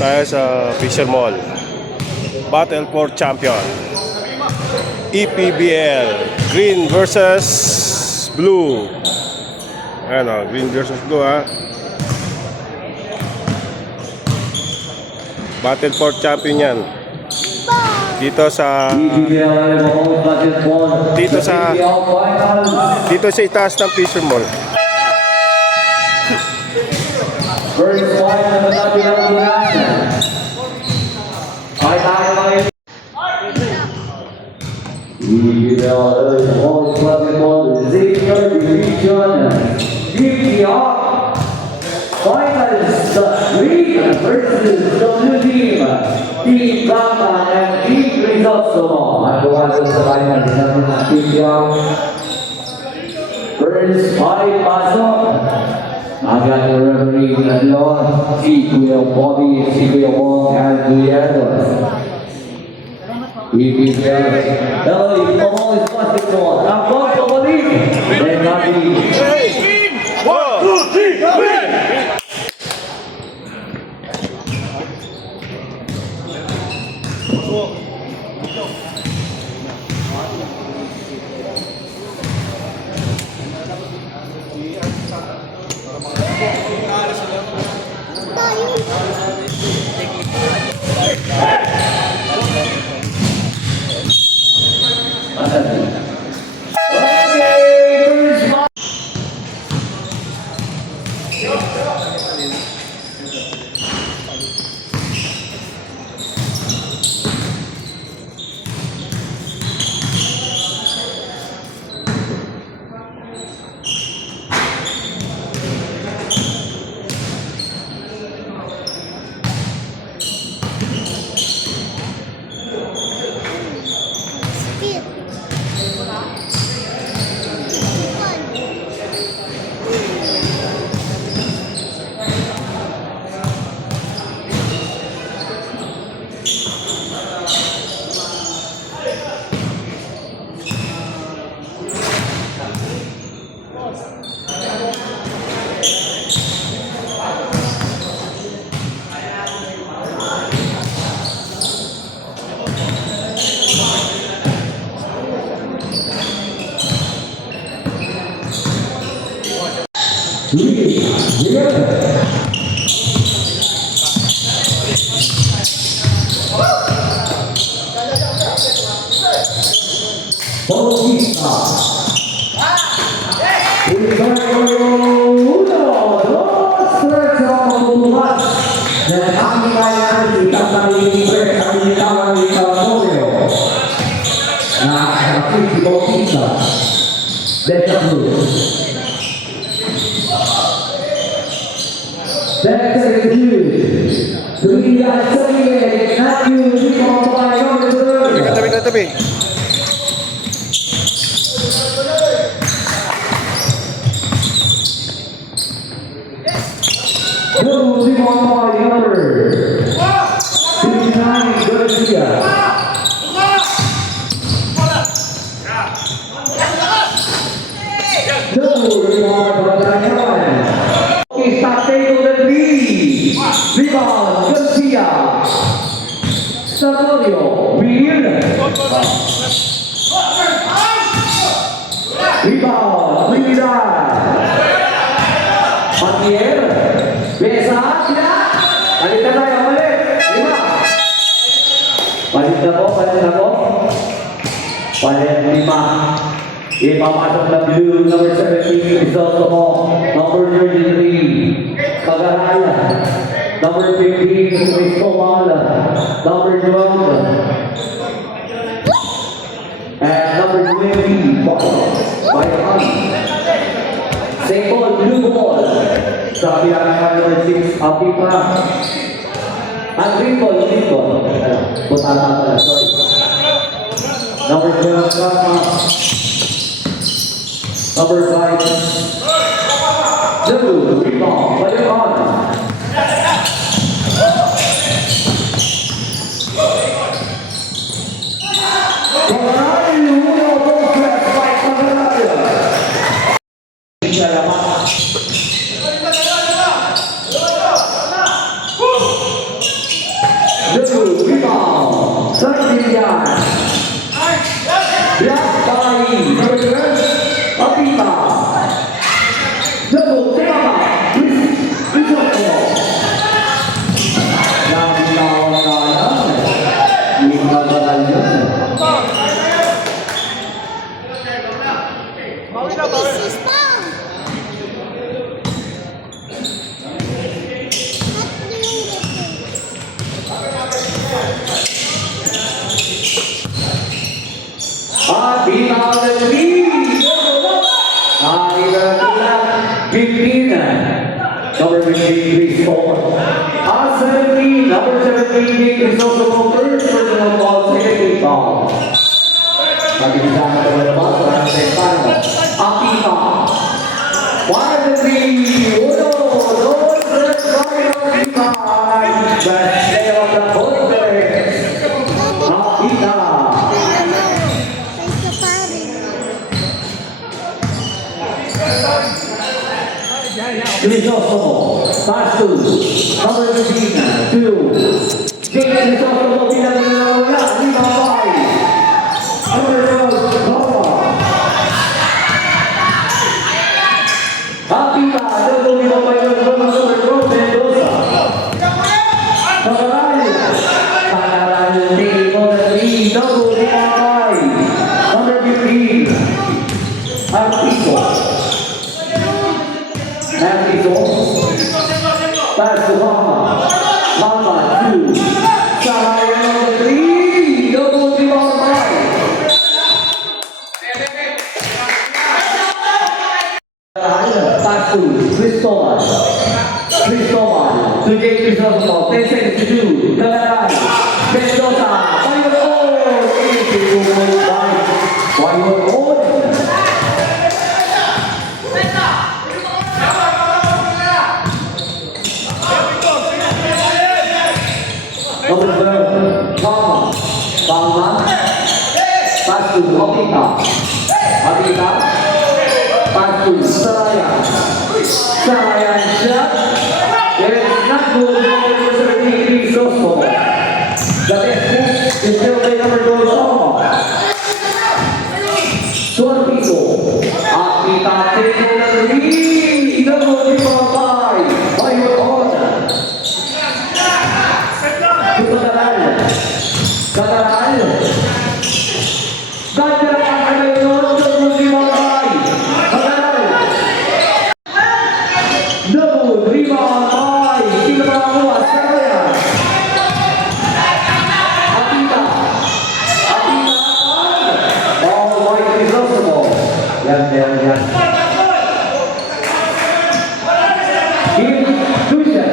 tayo sa Fisher Mall. Battle for Champion. EPBL. Green versus Blue. Ayan o, green versus blue ha. Battle for Champion yan. Dito sa itaas ng Fisher Mall. First point na natin ang unahan. Okay tayo mga EPBL Basketball Senior Division BPR Finals, Green versus the blue team, Team Brahma and Team Rizal. Ang buwasan sa finals natin ng BPR. First five pasok. Agad na referee na doon, si Kuya Bobby, si Kuya Wong, and Guyerdos. EPBL, LA Pomolis Basketball, ang pagpapalik, and natin. 1, 2, 3, win! Tabi. Ipapasok na blue, number 17, Rizal mo, number 33, Kagaraya, number 15, Escobar, number 12, and number 20, Bayan. Same ball, blue ball. Sabi ang number 6, Apipa. Ang green ball. Punta na pala, sorry. Number 12, Kama. Number 5, Zebu, rebound, Bayan. good rebound. Serbian. Blocked by number 12, Apita. Double tap. Risotto. Number 15, number 17, is also first personal foul, second foul. Pag-isama ko na ba? Parang Stefano. Apita. 1-3. Uno. Dos, tres, right on the time. Best player of the quarter. Apita. Crisostomo. Pass to number 15. 2. James Crisostomo. Pinag-alala. 5-5. Number 12, Nova. Apita, double rebound by number 12, Mendoza. Panaral, taking on the lead, double rebound by number 15, Artiso. Pass to Mama. Mama, 2. Sarayan on the 3, double rebound by pass to Cristobal. Cristobal to Jake Crisostomo. 10 seconds to do. Galaran. Mendoza. Final goal. Easy to move by. Final goal. Number 12. Mama. Mama. Pass to Apita. Apita. Pass to Sarayan. Sarayan shot. It's not good. Number 33, Crisostomo. The best move is still by number 12, Mama. Torpedo. Apita taking over the lead. Double rebound by on. Kadaral. Kadaral. Double rebound by Kadaral. Double rebound by Kinabangua, Sarayan. Apita. Apita. Ball by Crisostomo. Yan. Give Tuition.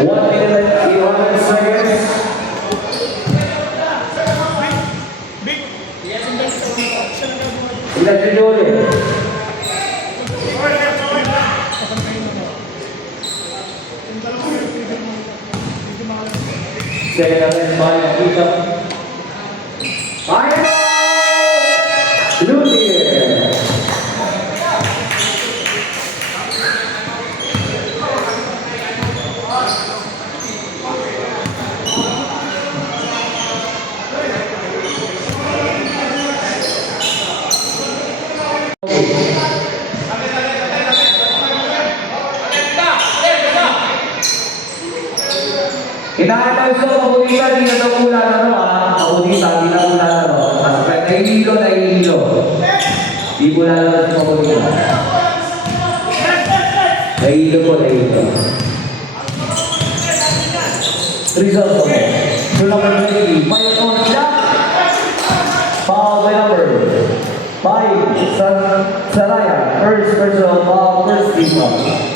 1 minute and 11 seconds. Let's do it. Second offense by Apita. Fire! Lucier. Inaantay sa pabudita, di na daw mula na no, ha? Pabudita, di na mula na no. Nahihilo. Di mula na sa pabudita. Nahihilo po. Result po. To number 20, Mayon on shot. Foul by number 5, Sarayan. First personal foul, first rebound.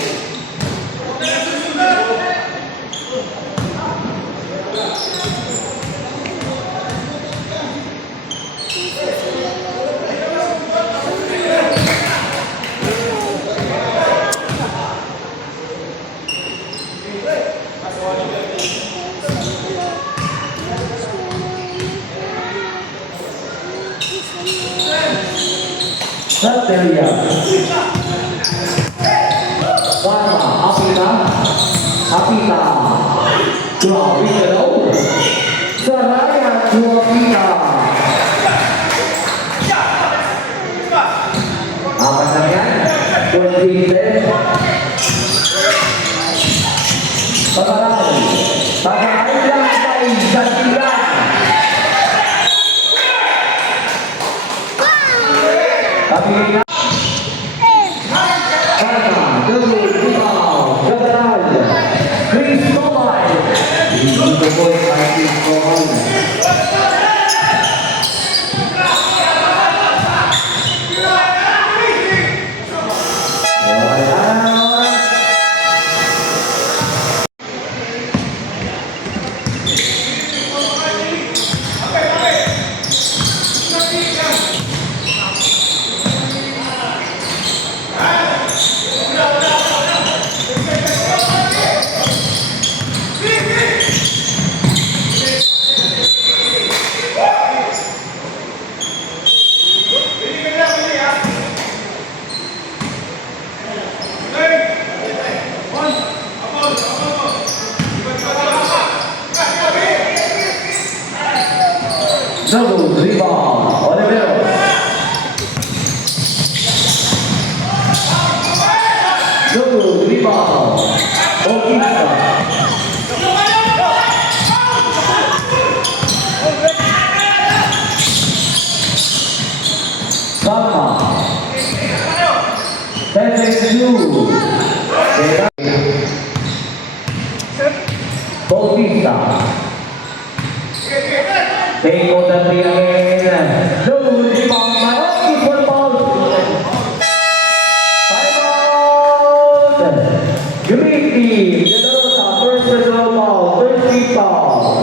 Sateria. Apita. Apita. Grabe ka daw. Saraya Tuapita. Apat na yan. 14-10. Pataray. Pataray lang kay Santilan. Tapos na. Karma, double, rebound, Gabaral, Chris Coman. Dito po ay Chris Coman. Double rebound, Oliveros. Double rebound, Bautista. Salma. 10-2. Bautista. Tengo también double rebound, Marocco football. Time out. Green team, Delosa, first personal foul, first team foul.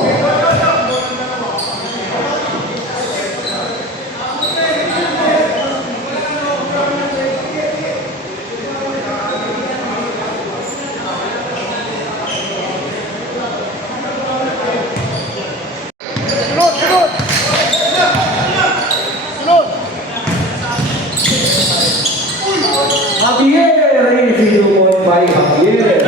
Javier, easy 2 point by Javier.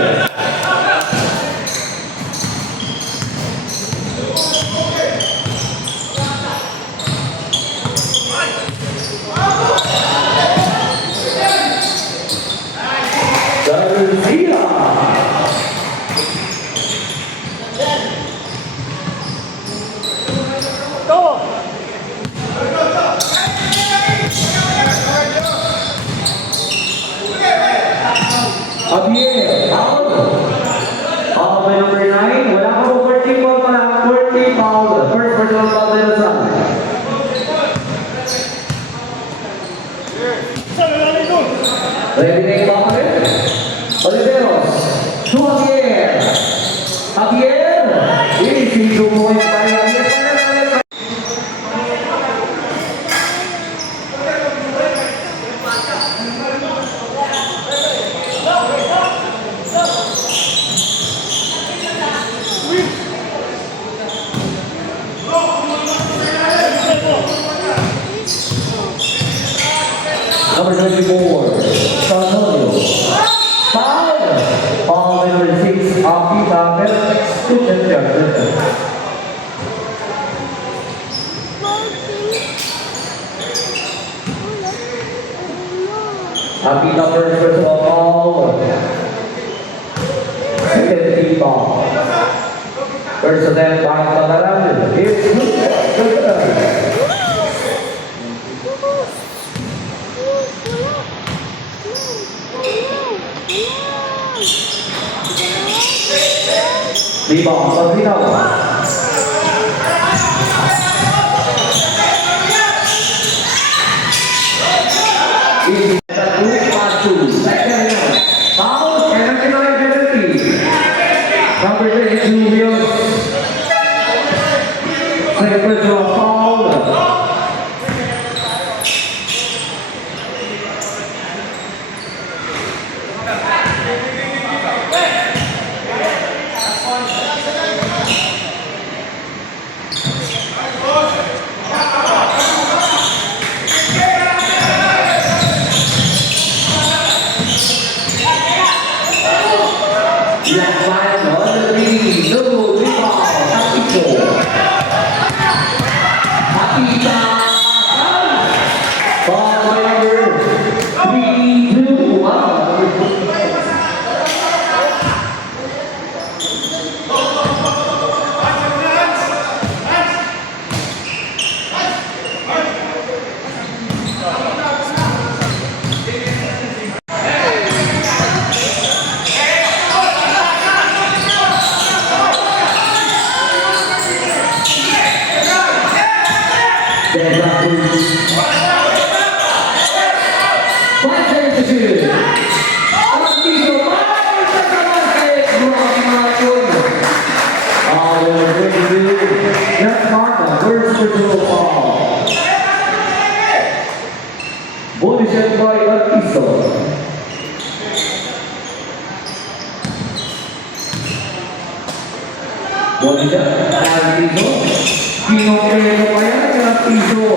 Garcia. Javier, foul. Foul by number 9. Wala pa po 14 foul pa lang. 14 foul. First personal foul din sa akin. Ready na yung foul ulit? Oliveros. To Javier. Javier. Easy 2 point by Javier. Number 24, Santonio. Foul. Foul by number 6, Apita. Apita first personal foul. Second team foul. Personal by Pataran. It's good. Rebound, Sabrina. Foul, and penalty. Number 32, Rios. Second personal foul. Doon siya. Artiso. Kinukreno pa yan. Artiso.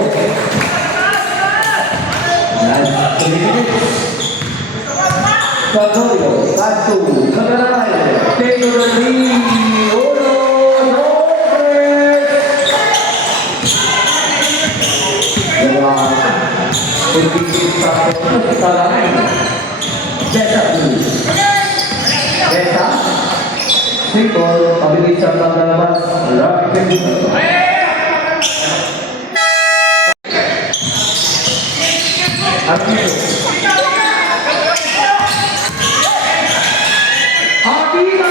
Yan. 3 minutes. Santorio. Tatsu. Kagaray. Taylor Lee. Olo. Lopez. Pagkikit sa pagkakaray. Beta Blue. Beta. Simple. Pabilis ang paglalabas. Rapid Pendulum. Artito. Artito.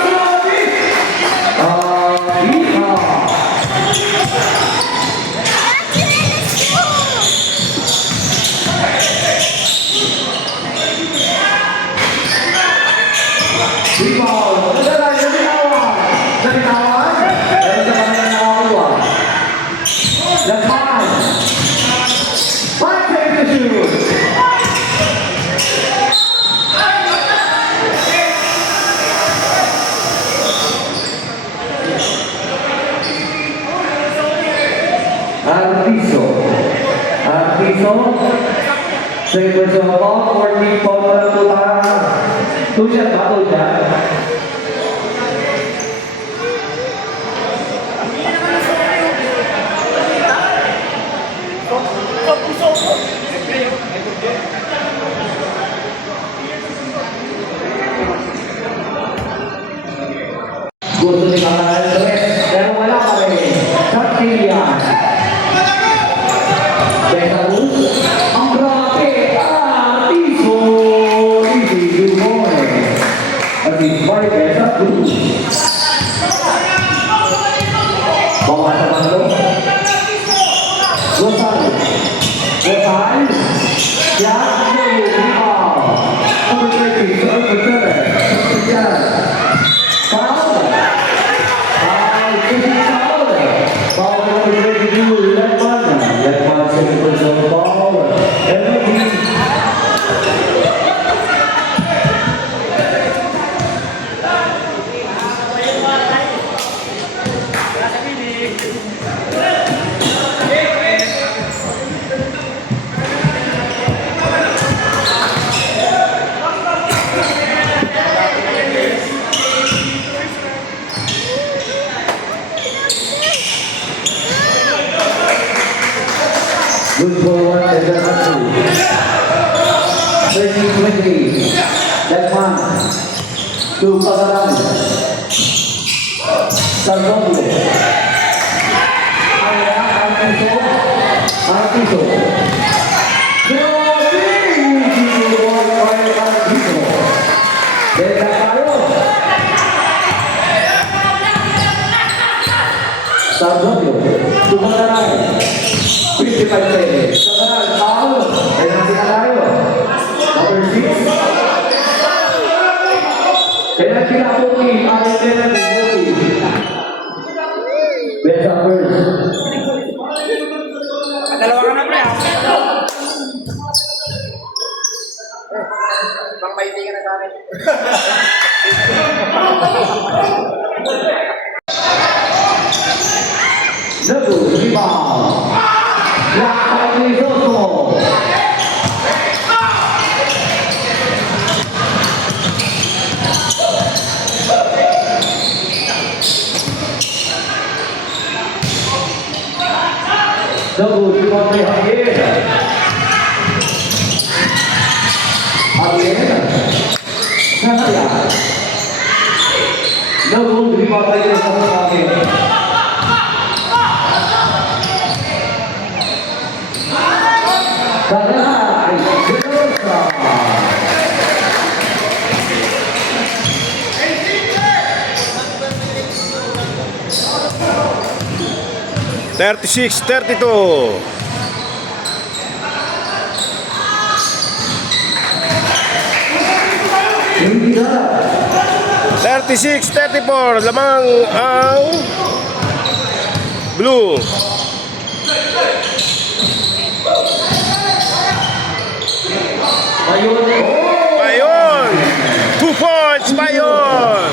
Rebound. Dari bawah. Dari bawah. Dari depan yang bawah. Lepas. Pakai ke shoot. Artiso. Artiso. Saya bersama warning power utara. Tujuan baru ya. Gusto ni Kamal Torres, pero wala pa rin. Sartilian. Belarus, ang grabe, Artiso. Easy, good morning. Artiso, balik sa Cruz. Bawa sa bando. Rosal. Rosal. Yan, number 20, number 7. Yan. Foul. Foul number 22, Letman. Letman, second person foul. MVP. Good forward and the country. 2020. Letman. To Pagaran. Sardono. Artiso. Artiso. Beta tayo. Sardono. To Pagaran. 55 seconds. Sagaran, foul. Penalty na tayo. Number 6. Penalty na po ni Ariel Penalty. Best up first. Dalawa ka na, pre. Bang maiti ka na sa akin. Lagu, rebound. Lakay ni Soto. Lagu, rebound ni Javier. Javier. Sanaya. Lagu, rebound lagi ni Soto Javier. Kagaray, Velosa. $36-32. Hindi na. 36-34. Lamang ang blue. Ayun. Payon. 2 points, Payon.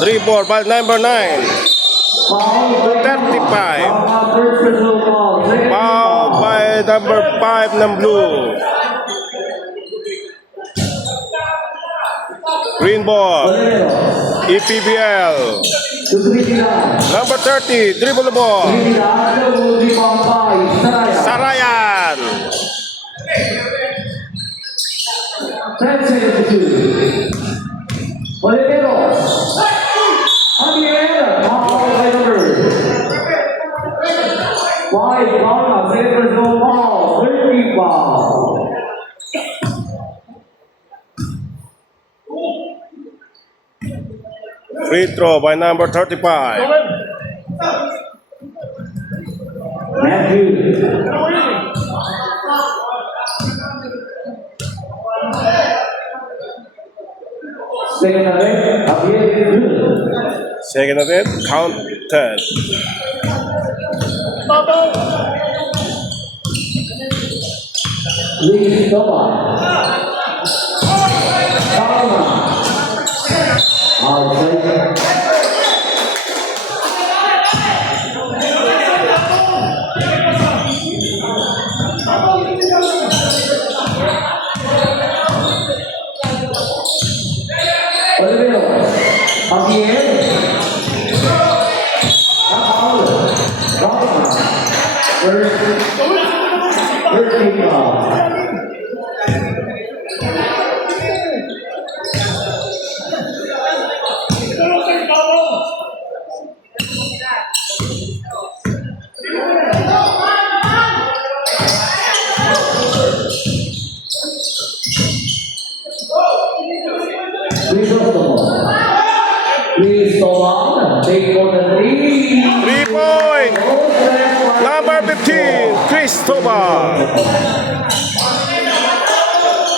3-4 by number 9. Foul by 35. First personal foul. Second Foul by number 5 ng blue. Green ball. Bolero. EPBL. Tutubigan. Number 30, dribble the ball. Tutubigan. Double rebound by Saraya. Sarayan. 10 seconds to shoot. Bolero. On the air. Foul by number 5. Karma. Second personal foul. Third rebound. Free throw by number 35. Matthew. Second attempt, Javier. Second attempt, counted. Luis Toba. Palma. Outside. Olivero. Javier. Paul. Palma. First rebound. Please go on. Take for the 3. 3 point. Number 15, Cristobal.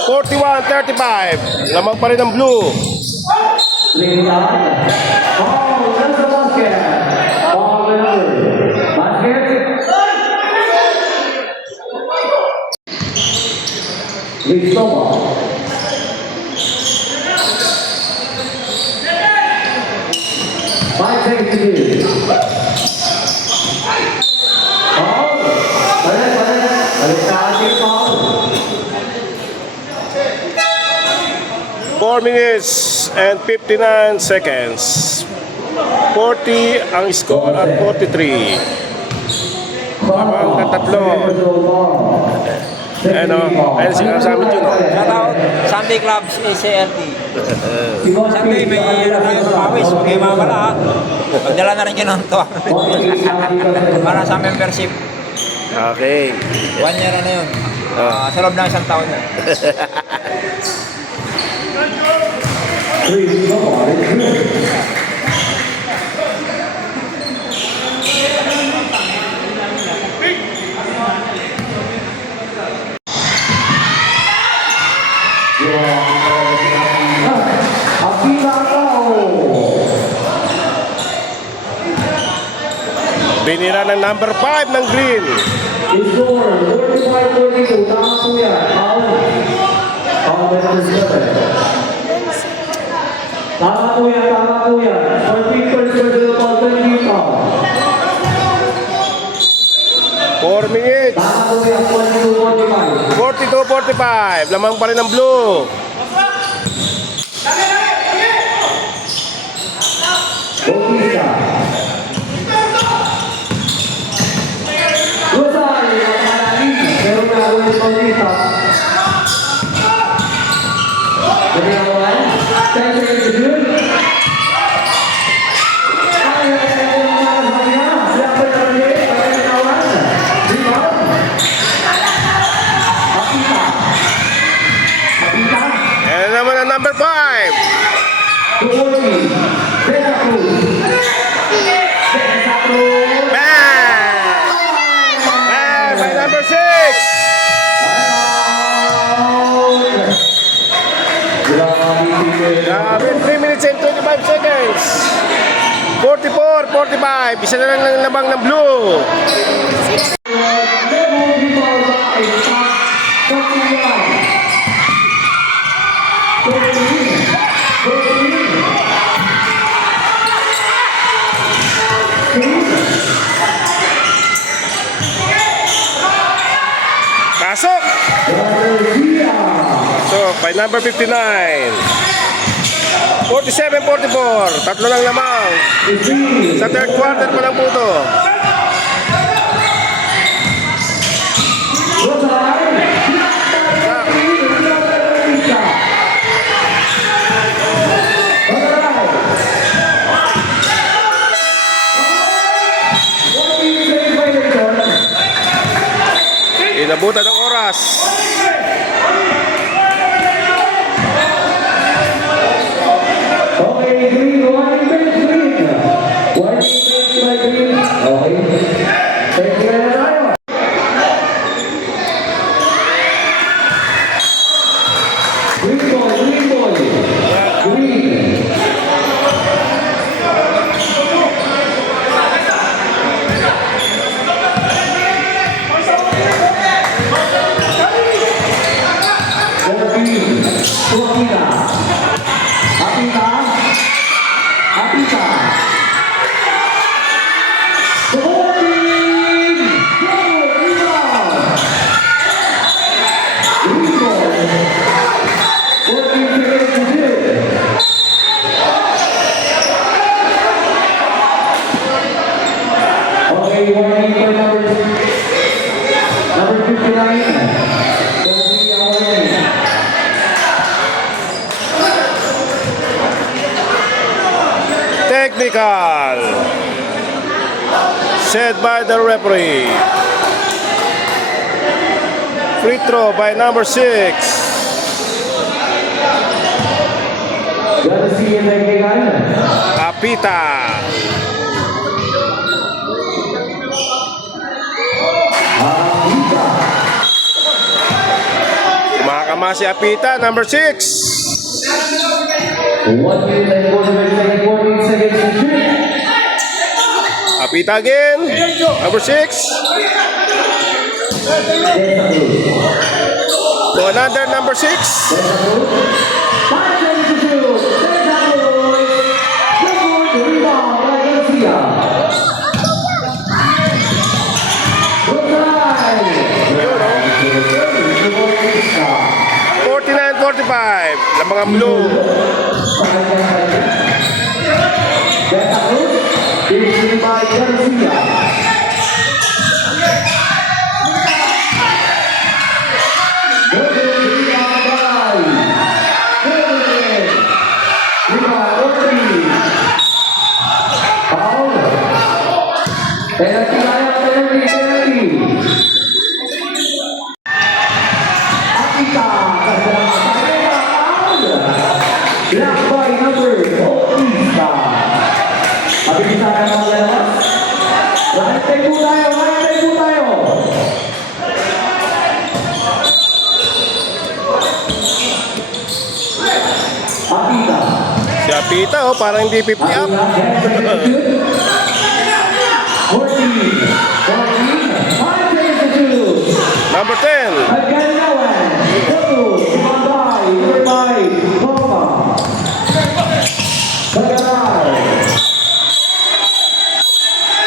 41-35. Lamang pa rin ang blue. Lingard. Ball, that's the basket. Ball winner. Basket. Cristobal. Five seconds to do. Ball. Balik sa ating ball. 4 minutes and 59 seconds. 40 ang score at 43. Lamang na tatlo. Ano, ayun sinasabi dyan. Shoutout Sunday Clubs ACLT. Sunday may pawis, may mawala ha. Magdala na rin yun ng to. Para sa membership. Okay. 1 year na yun. Sa loob ng isang taon na. Binira ng number 5 ng green. Score 45-42. Tama po yan. Foul by number 7. Tama po yan. 41st personal foul, 20 foul. 4 minutes. Tama po yan, 42-45. 42-45. Lamang pa rin ang blue. Bautista. Rosario, Manali. Meron na ako yung Bautista. Jadi kawan, saya ingin jujur. Siapa yang ini? Kawan. Apita. And naman ang number 5. Tuwali. Beda Cruz. Beda Cruz. Bang! Bang! By number 6. Grabe, 3 minutes and 25 seconds. 44-45. Isa na lang ng labang ng blue. by number 59. 47-44. Tatlo lang lamang. Sa third quarter pa lang po ito. Inabutan ng oras. Okay, green, one bench green. One bench by green. Okay. Thank you na tayo. Green ball, green ball. Green. Tuakina. Apita. Apita. Supporting. Goal. Rebound. Rebound. 14 seconds to shoot. Okay, warning for number 59. Technical. Set by the referee. Free throw by number 6. Gotta see you technical. Apita. Apita. Kumakama si Apita, number 6. 1 minute and 14 seconds to shoot. Apita again, number 6. To another number 6. 5 seconds to shoot. Good rebound by Garcia. Good try. 49-45. Lamang ang blue. Beta Cruz, distributed by Garcia. Good rebound by Good. Rebound, Ortiz. Foul. Penalty tayo, penalty. Apita, block by number Bautista. Mabilis na kayo mga lalabas. Right time po tayo, right time po tayo. Apita. Si Apita, oh, parang hindi 50 up. 14. 5 seconds to shoot. Number 10. Again, Nawan. Double. Bandai. Number 5. Roma. Bagaray.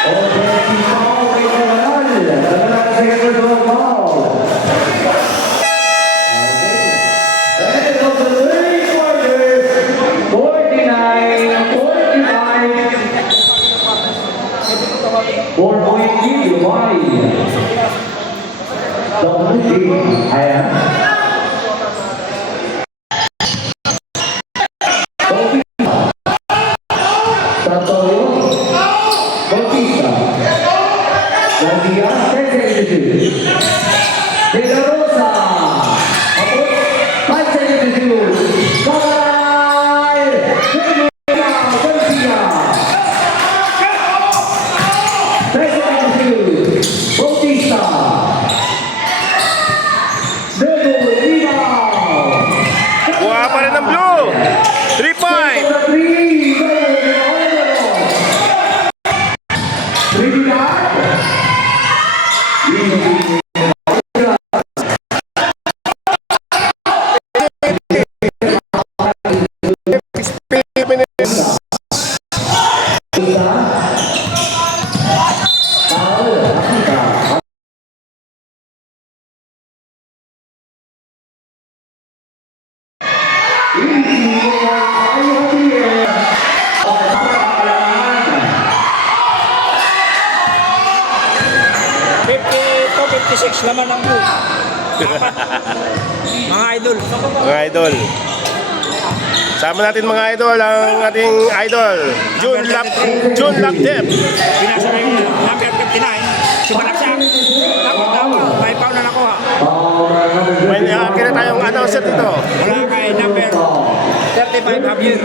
Offensive foul by Bagaray. Bagaray, second personal foul. Okay. End of the third quarter. 49-45. 4-point lead by the blue team. Ayan. laman ng blue. Apat. Mga idol. Mga idol. Sama natin mga idol ang ating idol, June Laptep. Pinasa na yung number 59. Sumalaksak. Tama. May foul na nakuha. May nakakita tayong announcer dito. Wala kay number 35 Javier.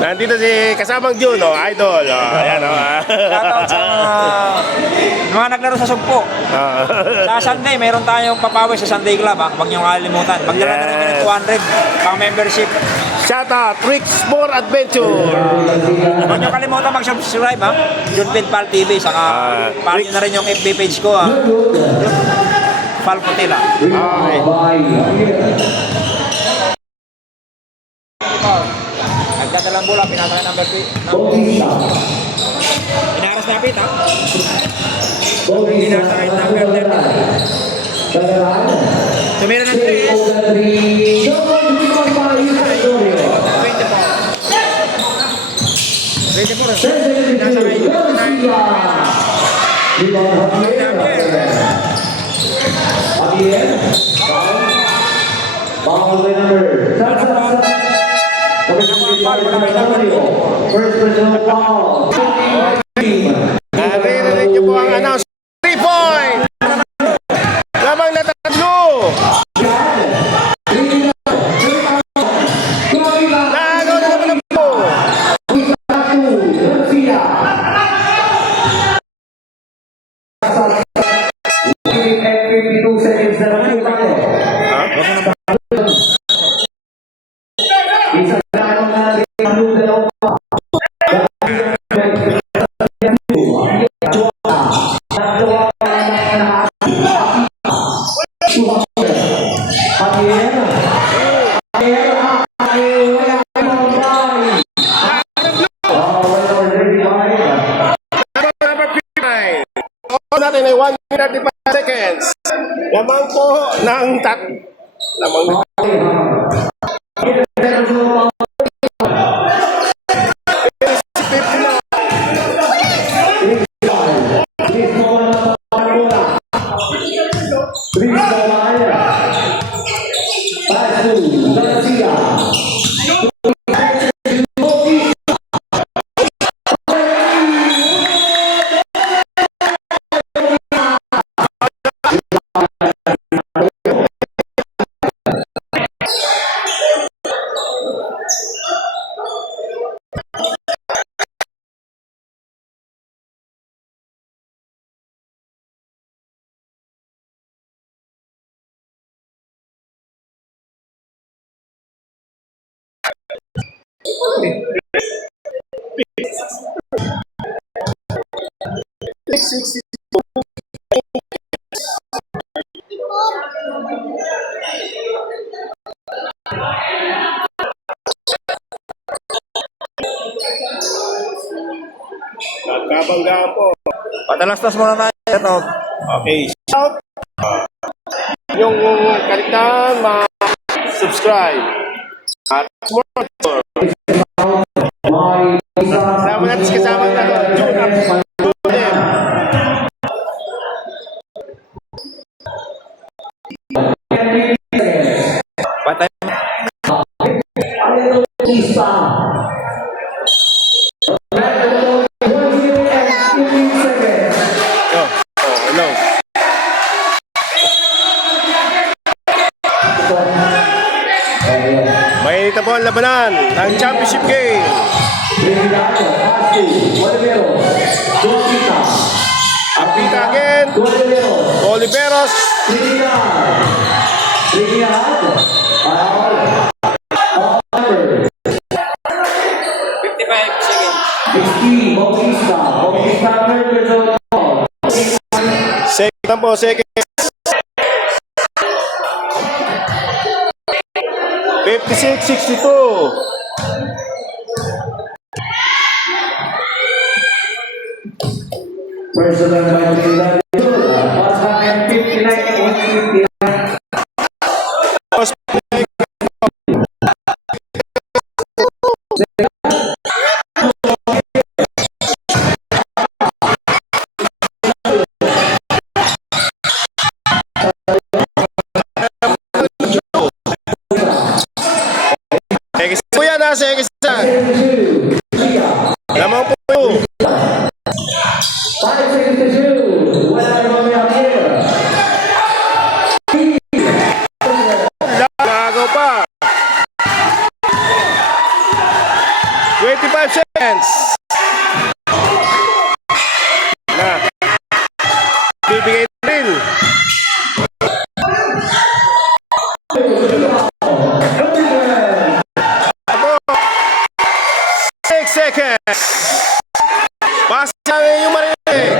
Nandito si kasamang June, oh, idol. Oh, ayan, oh. Shoutout sa mga naglaro sa Sugpo. Sa Sunday, mayroon tayong papawis sa Sunday Club. Huwag niyong kalimutan. Magdala na rin kayo ng 200 pang membership. Shout out, Rick's More Adventure. Huwag niyong kalimutan mag-subscribe, ha? Junpin Pal TV. Saka follow niyo na rin yung FB page ko, ha? Pal Putila. Okay. Nagkatalang bola, pinasa ng number 3. Inaras na pit, ha? Pinasa kay number 30. Tumira ng 24. Pinasa kay First personal foul. Naririnig niyo po ang announce. 3 point! Lamang na tatlo! Nagaw na naman ang po! Natin ay 1 minute 35 seconds. Lamang po ng lamang Nagkabanggaan po. patalastas muna tayo. Ito. Okay, shout yung kaligtahan ma-subscribe at monitor. Sama natin si kasamang June at June. Patay. Hello. Mainit na po ang labanan ng championship game. Apita again. Oliveros. 55 seconds. Second lang po, second. 56-62. Personal by Trinidad. 159.50. second set. 2. Sia. Lamang po. 5 seconds to shoot. Wala na kami up here. Lagaw pa. 25 seconds. Na. Bibigay din. 6 seconds. Basta yung marinig.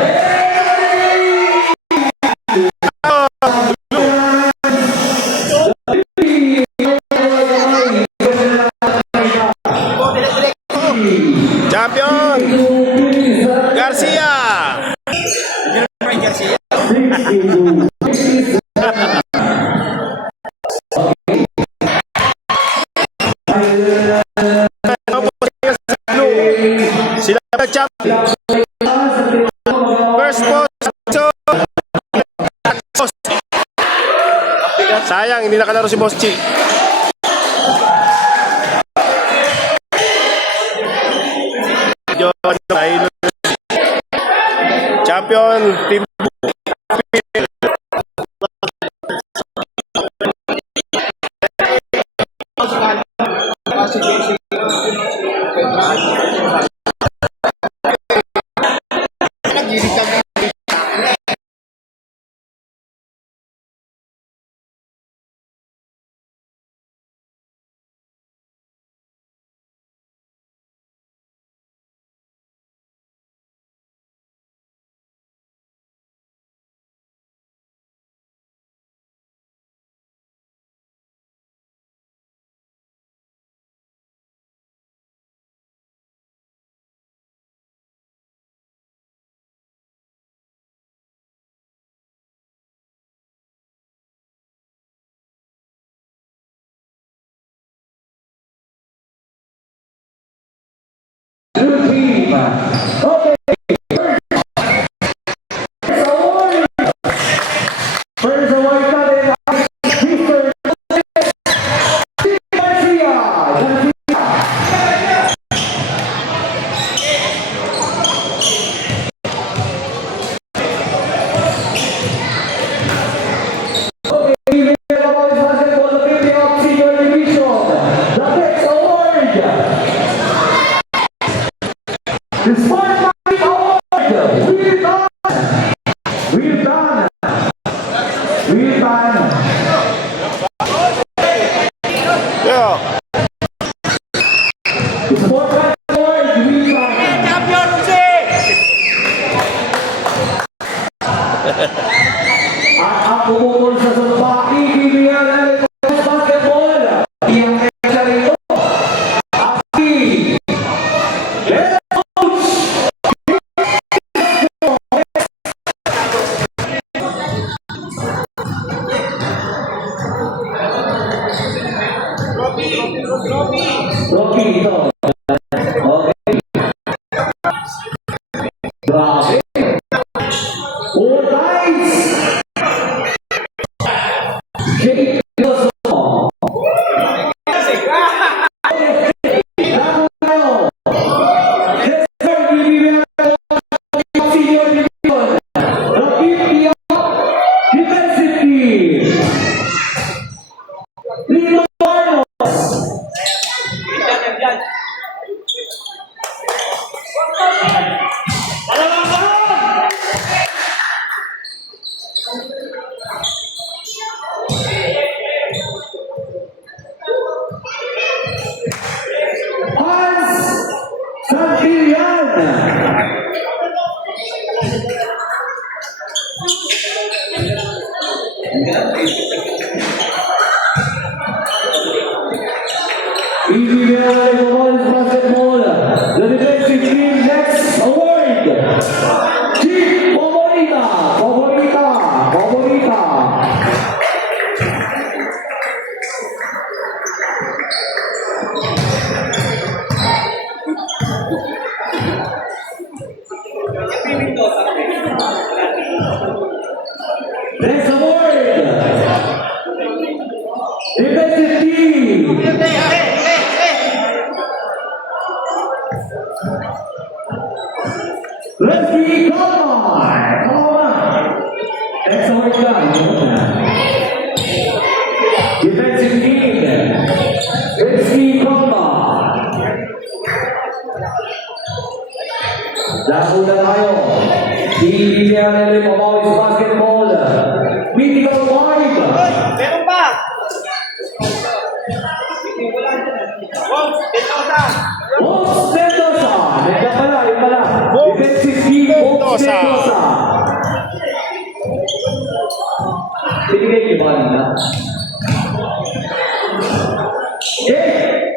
Champion Garcia. Sila champion. First post. Sayang, hindi nakalaro si Boss Chi. Champion team. Blue team. Okay. First award natin ay Mr. Garcia. Okay, basketball, the PPL Senior Division. The next award. The Smart Money Award! We're done! We're done! We're done! Yeah. The Smart Money Award! We're done! Champion Jose! At ang pumukol sa sumpa, ibibigyan natin ng basketball. Iyang kaya rito. Aki! Let's coach! Rocky ito. Okay. Grabe. All guys. Jake Yoso. Yes, sir. Bibigyan ng senior division. Rakipia University. Lino Barnos. Hans Santillan. Ibibigyan natin ng Boys Basketball. The defensive team next award. Chief Favorita. Favorita. Favorita. Risky Kalmar! Kalmar! Excellent guy. Defensive team. Risky Kalmar. Laro na tayo. DBLL Pamawis Basketball. Mythical Wide. Meron pa! Box Mendoza. Nandiyan pala, yun pala. Defensive team, Box Mendoza. Mendoza. Binigay niyo ba nila? Eh!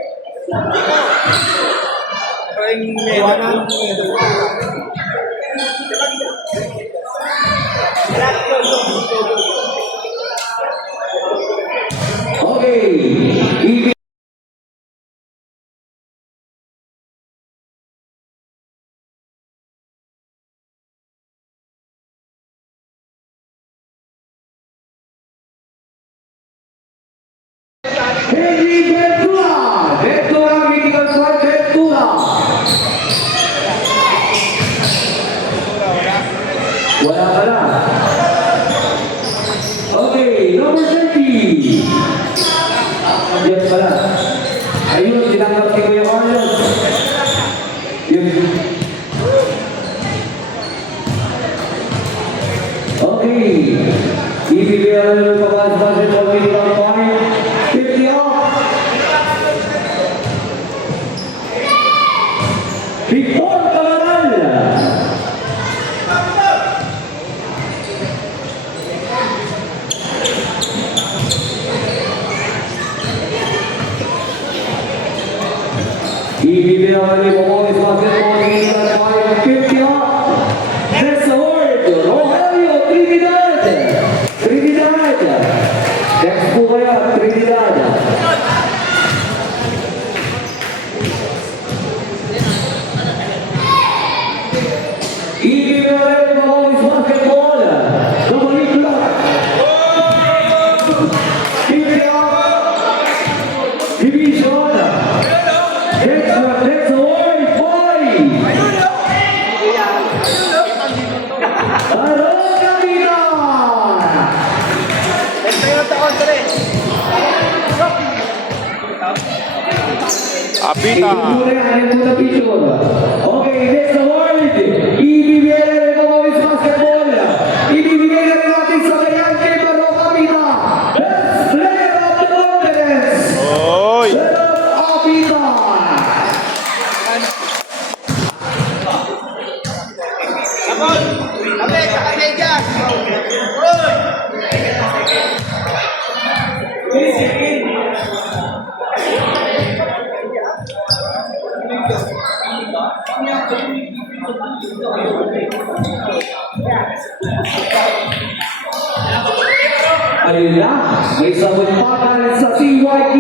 Okay. Henry Ventura! Ventura, Mythical Squad, Ventura! Wala ka na. Okay, number 30. Andiyan pala. Ayun, tinanggap ni Kuya Carlos. Yun. Okay. Ibibigyan ng pabas-basin ng Mythical Squad. 50 off. Before Camaral. Ibibigyan ng pabas-basin ng Mythical Squad. 50 off. Next award, Rogelio Trinidad. Trinidad. Next po kaya, Trinidad. Ibibigay ng Pamawis Basketball. Dominic Clark. Division. Next award, boy. Aron Camina. Apita. Okay, next award. Ibibigay na rin ang Pamawis Basketball. Ibibigay na rin natin sa Bayan kay Aron Camina. Best player of the conference. Oy. Apita. Ayun na, may sabon-pakan sa CYD.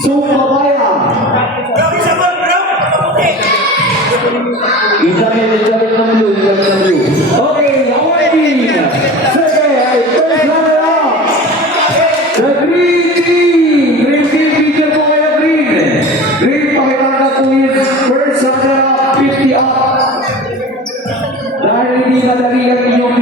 Sumabaya. Itamit ng blue, Okay, awarding. Sige, ay first runner up. The Green Team. Green Team, picture po kayo, Green. Green, pakitanda po yung first runner up, 50 up. Dahil hindi madali ang inyong